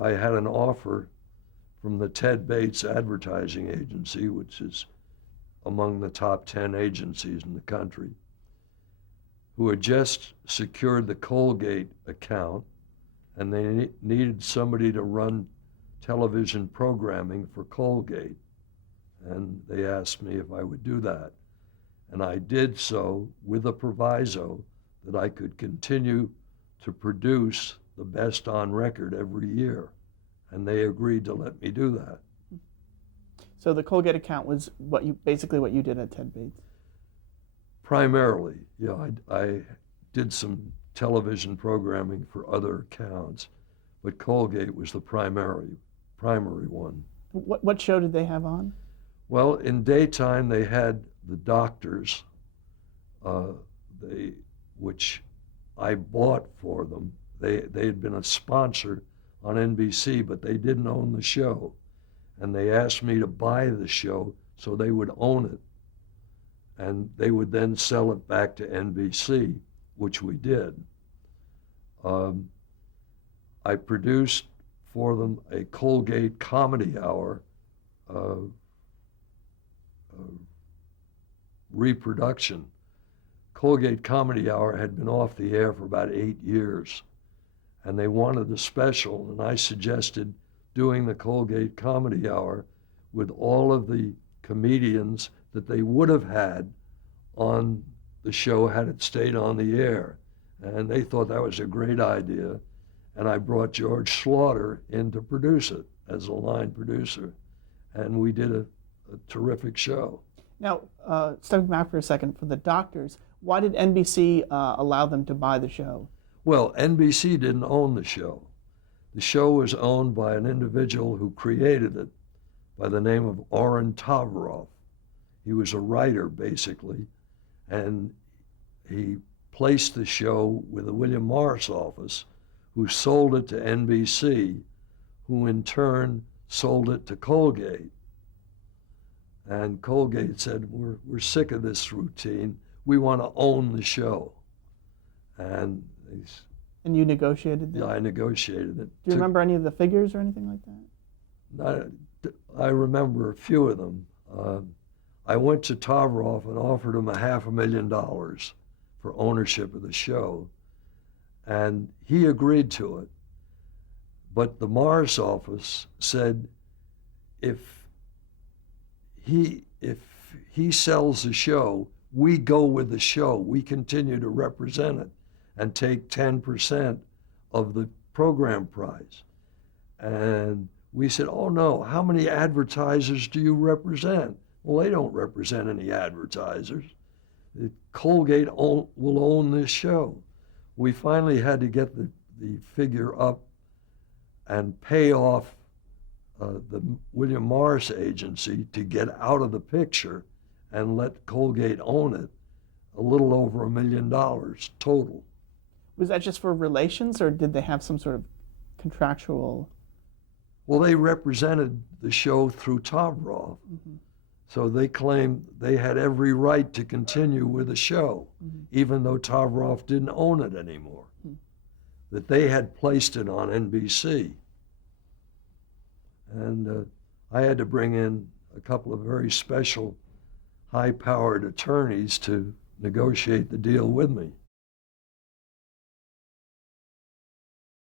I had an offer from the Ted Bates advertising agency, which is among the top 10 agencies in the country, who had just secured the Colgate account, and they needed somebody to run television programming for Colgate. And they asked me if I would do that. And I did so with a proviso that I could continue to produce the best on record every year. And they agreed to let me do that. So the Colgate account was basically what you did at Ted Bates? Primarily, yeah, I did some television programming for other accounts, but Colgate was the primary one. What show did they have on? Well, in daytime they had the doctors, which I bought for them. They had been a sponsor on NBC, but they didn't own the show. And they asked me to buy the show so they would own it. And they would then sell it back to NBC, which we did. I produced for them a Colgate comedy hour reproduction. Colgate Comedy Hour had been off the air for about 8 years, and they wanted a special, and I suggested doing the Colgate Comedy Hour with all of the comedians that they would have had on the show had it stayed on the air. And they thought that was a great idea, and I brought George Slaughter in to produce it as a line producer, and we did a terrific show. Now, stepping back for a second, for the doctors, why did NBC allow them to buy the show? Well, NBC didn't own the show. The show was owned by an individual who created it by the name of Orrin Tavroff. He was a writer, basically, and he placed the show with the William Morris office, who sold it to NBC, who in turn sold it to Colgate. And Colgate said, we're sick of this routine. We want to own the show. And you negotiated that? Yeah, I negotiated it. Do you remember any of the figures or anything like that? I remember a few of them. I went to Tavroff and offered him $500,000 for ownership of the show, and he agreed to it. But the Morris office said, if he sells the show, we go with the show. We continue to represent it and take 10% of the program price. And we said, oh no, how many advertisers do you represent? Well, they don't represent any advertisers. Colgate will own this show. We finally had to get the figure up and pay off the William Morris agency to get out of the picture and let Colgate own it, a little over $1 million total. Was that just for relations, or did they have some sort of contractual? Well, they represented the show through Tavroff. Mm-hmm. So they claimed they had every right to continue with the show, mm-hmm. even though Tavroff didn't own it anymore, mm-hmm. that they had placed it on NBC. And I had to bring in a couple of very special high-powered attorneys to negotiate the deal with me.